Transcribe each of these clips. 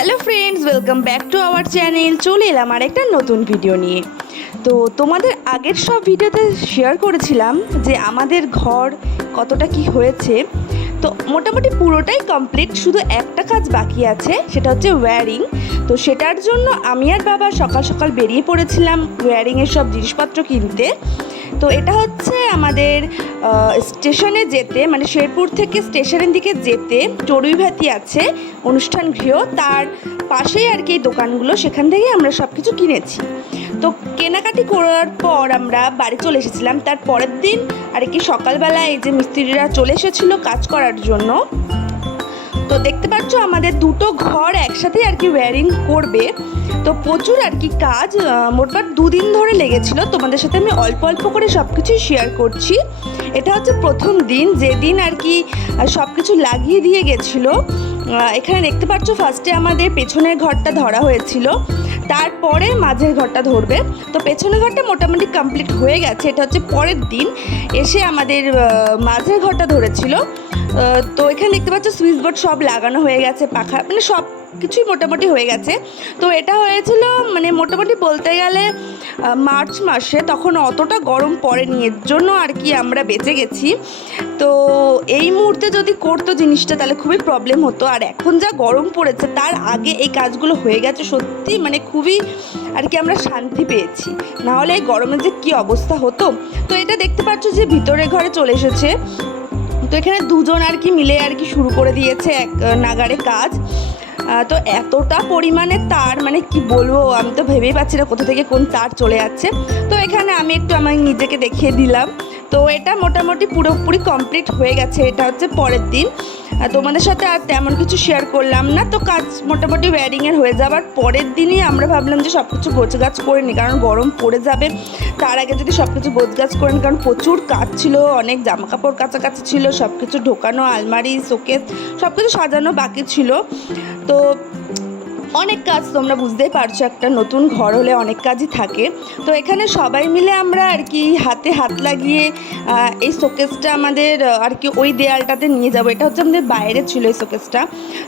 Hello friends, welcome back to our channel. চলে এলাম আর একটা নতুন ভিডিও নিয়ে। তো তোমাদের আগের সব ভিডিওতে শেয়ার করেছিলাম যে আমাদের ঘর কতটা কি হয়েছে। তো মোটামুটি পুরোটাই কমপ্লিট, শুধু একটা কাজ বাকি আছে, সেটা হচ্ছে ওয়্যারিং। তো সেটার জন্য আমি আর বাবা সকাল সকাল বেরিয়ে পড়েছিলাম ওয়্যারিংয়ের সব জিনিসপত্র কিনতে। তো এটা হচ্ছে আমাদের স্টেশনে যেতে, মানে শেরপুর থেকে স্টেশনের দিকে যেতে চড়ুইভাতি আছে অনুষ্ঠান গৃহ, তার পাশেই আর কি এই দোকানগুলো, সেখান থেকেই আমরা সব কিছু কিনেছি। তো কেনাকাটি করার পর আমরা বাড়ি চলে এসেছিলাম। তার পরের দিন আর কি সকালবেলা এই যে মিস্ত্রিরা চলে এসেছিলো কাজ করার জন্য। তো দেখতে পাচ্ছ আমাদের দুটো ঘর একসাথে আর কি ওয়্যারিং করবে। তো প্রচুর আর কি কাজ, মোটমাট 2 দিন ধরে লেগেছিল। তোমাদের সাথে আমি অল্প অল্প করে সব কিছুই শেয়ার করছি। এটা হচ্ছে প্রথম দিন, যেদিন আর কি সব কিছু লাগিয়ে দিয়ে গেছিলো। এখানে দেখতে পাচ্ছ ফার্স্টে আমাদের পেছনের ঘরটা ধরা হয়েছিল, তারপরে মাঝের ঘরটা ধরবে। তো পেছনের ঘরটা মোটামুটি কমপ্লিট হয়ে গেছে। এটা হচ্ছে পরের দিন এসে আমাদের মাঝের ঘরটা ধরেছিল। তো এখানে দেখতে পাচ্ছ সুইচ বোর্ড সব লাগানো হয়ে গেছে, পাখা মানে সব কিছুই মোটামুটি হয়ে গেছে। তো এটা হয়েছিল মানে মোটামুটি বলতে গেলে মার্চ মাসে, তখন অতটা গরম পড়েনি, এর জন্য আর কি আমরা বেঁচে গেছি। তো এই মুহূর্তে যদি করতো জিনিসটা তাহলে খুবই প্রবলেম হতো। আর এখন যা গরম পড়েছে তার আগে এই কাজগুলো হয়ে গেছে, সত্যি মানে খুবই আর কি আমরা শান্তি পেয়েছি। নাহলে এই গরমের যে কী অবস্থা হতো। তো এটা দেখতে পাচ্ছ যে ভিতরে ঘরে চলে এসেছে। তো এখানে দুজন আর কি মিলে আর কি শুরু করে দিয়েছে এক নাগারে কাজ। তো এতটা পরিমাণে তার মানে কি বলবো, আমি তো ভেবেই পাচ্ছি না কোথা থেকে কোন তার চলে যাচ্ছে। তো এখানে আমি একটু আমার নিজেকে দেখিয়ে দিলাম। তো এটা মোটামুটি পুরোপুরি কমপ্লিট হয়ে গেছে। এটা হচ্ছে পরের দিন, তোমাদের সাথে আর তেমন কিছু শেয়ার করলাম না। তো কাজ মোটামুটি ওয়্যারিংয়ের হয়ে যাবার পরের দিনই আমরা ভাবলাম যে সব কিছু গোছগাছ করে নিই, কারণ গরম পড়ে যাবে। তার আগে যদি সব কিছু গোছগাছ করে নিই, কারণ প্রচুর কাজ ছিল, অনেক জামাকাপড় কাছাকাছি ছিল, সব কিছু ঢোকানো, আলমারি শোকেস সব কিছু সাজানো বাকি ছিল। তো অনেক কাজ, তোমরা বুঝতেই পারছো একটা নতুন ঘর হলে অনেক কাজই থাকে। তো এখানে সবাই মিলে আমরা আর কি হাতে হাত লাগিয়ে এই শোকেসটা আমাদের আর কি ওই দেয়ালটাতে নিয়ে যাবো। এটা হচ্ছে আমাদের বাইরে ছিল এই শোকেসটা।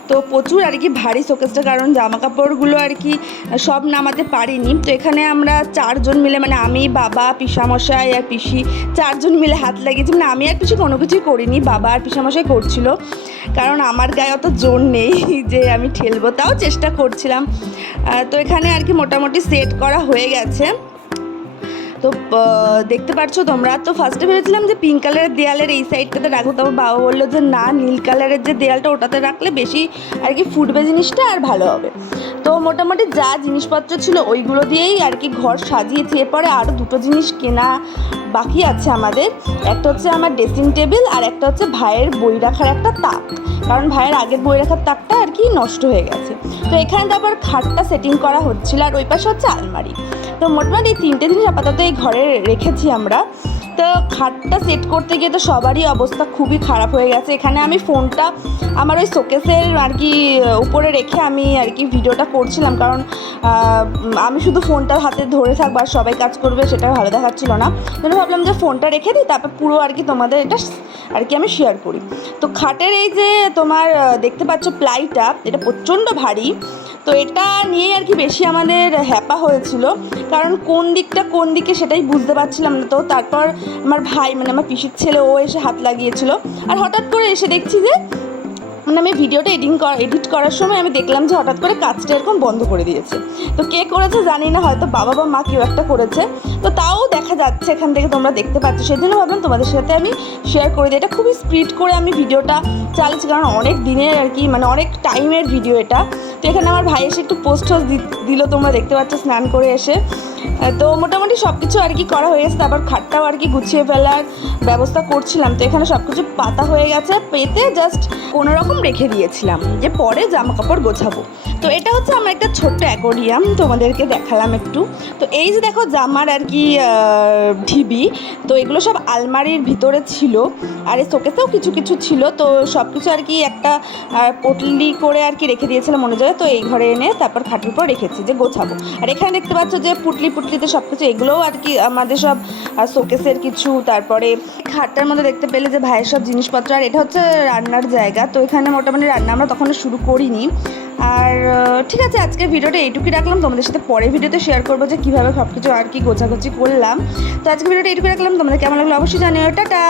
তো প্রচুর আর কি ভারী শোকেসটা, কারণ জামা কাপড়গুলো আর কি সব নামাতে পারিনি। তো এখানে আমরা 4 জন মিলে, মানে আমি, বাবা, পিসামশাই আর পিসি 4 জন মিলে হাত লাগিয়েছি। মানে আমি আর পিসি কোনো কিছুই করিনি, বাবা আর পিসামশাই করছিল, কারণ আমার গায়ে অত জোর নেই যে আমি ঠেলবো, তাও চেষ্টা করছিলাম। তো এখানে আর কি মোটামুটি সেট করা হয়ে গেছে। তো দেখতে পাচ্ছ তোমরা। তো ফার্স্টে ভেবেছিলাম যে পিঙ্ক কালারের দেয়ালের এই সাইডটাতে রাখবো, তবে বাবা বললো যে না, নীল কালারের যে দেয়ালটা ওটাতে রাখলে বেশি আর কি ফুটবে জিনিসটা আর ভালো হবে। তো মোটামুটি যা জিনিসপত্র ছিল ওইগুলো দিয়েই আর কি ঘর সাজিয়েছি। এরপরে আরও 2টো জিনিস কেনা বাকি আছে আমাদের। একটা হচ্ছে আমার ড্রেসিং টেবিল, আর একটা হচ্ছে ভাইয়ের বই রাখার একটা তাক, কারণ ভাইয়ের আগের বই রাখার তাকটা আর কি নষ্ট হয়ে গেছে। তো এখানে তো আবার খাটটা সেটিং করা হচ্ছিল, আর ওই পাশে হচ্ছে আলমারি। তো মোটামুটি এই 3টে জিনিস আপাতত এই ঘরে রেখেছি আমরা। তো খাটটা সেট করতে গিয়ে তো সবারই অবস্থা খুবই খারাপ হয়ে গেছে। এখানে আমি ফোনটা আমার ওই শোকেসের আর কি উপরে রেখে আমি আর কি ভিডিওটা করছিলাম, কারণ আমি শুধু ফোনটা হাতে ধরে থাকবো আর সবাই কাজ করবে, সেটা ভালো দেখাচ্ছিল না। তাহলে ভাবলাম যে ফোনটা রেখে দিই, তারপর পুরো আর কি তোমাদের এটা আর কি আমি শেয়ার করি। তো খাটের এই যে তোমার দেখতে পাচ্ছ প্লাইটা, এটা প্রচণ্ড ভারী। তো এটা নিয়েই আর কি বেশি আমাদের হ্যাপা হয়েছিল, কারণ কোন দিকে সেটাই বুঝতে পারছিলাম না। তো তারপর আমার ভাই, মানে আমার পিসির ছেলে, ও এসে হাত লাগিয়েছিল। আর হঠাৎ করে এসে দেখছি যে মানে আমি ভিডিওটা এডিট করার সময় আমি দেখলাম যে হঠাৎ করে কাজটা এরকম বন্ধ করে দিয়েছে। তো কে করেছে জানি না, হয়তো বাবা বা মা কেউ একটা করেছে। তো তাও দেখা যাচ্ছে এখান থেকে, তোমরা দেখতে পাচ্ছ। সেই জন্য ভাবলাম তোমাদের সাথে আমি শেয়ার করে দিই। এটা খুবই স্পিড করে আমি ভিডিওটা চালিয়েছি, কারণ অনেক দিনের আর কি মানে অনেক টাইমের ভিডিও এটা। তো এখানে আমার ভাই এসে একটু পোস্ট দিল, তোমরা দেখতে পাচ্ছ স্নান করে এসে। তো মোটামুটি সব কিছু আর কি করা হয়ে গেছে। তারপর খাটটাও আর কি গুছিয়ে ফেলার ব্যবস্থা করছিলাম। তো এখানে সব কিছু পাতা হয়ে গেছে, পেতে জাস্ট কোনো রকম রেখে দিয়েছিলাম যে পরে জামা কাপড় গোছাবো। তো এটা হচ্ছে আমার একটা ছোট্ট অ্যাকোরিয়াম, তোমাদেরকে দেখালাম একটু। তো এই যে দেখো জামার আর কি ঢিবি, তো এগুলো সব আলমারির ভিতরে ছিল, আর এই শোকেসেও কিছু কিছু ছিল। তো সব কিছু আর কি একটা পটলি করে আর কি রেখে দিয়েছিলাম মনে যায়। তো এই ঘরে এনে তারপর খাটের উপর রেখেছি যে গোছাবো। আর এখানে দেখতে পাচ্ছ যে পুটলিতে সব কিছু, এগুলোও আর কি আমাদের সব শোকেসের কিছু। তারপরে খাটটার মধ্যে দেখতে পেলে যে ভাইয়ের সব জিনিসপত্র। আর এটা হচ্ছে রান্নার জায়গা। তো এখানে মোটামুটি রান্না আমরা তখন শুরু করিনি। আর ঠিক আছে, আজকের ভিডিওটা এইটুকুই রাখলাম। তোমাদের সাথে পরের ভিডিওতে শেয়ার করবো যে কীভাবে সব কিছু আর কি গোছাগুছি করলাম। তো আজকের ভিডিওটা এইটুকু রাখলাম। তোমাদের কেমন লাগলো অবশ্যই জানিও। টাটা।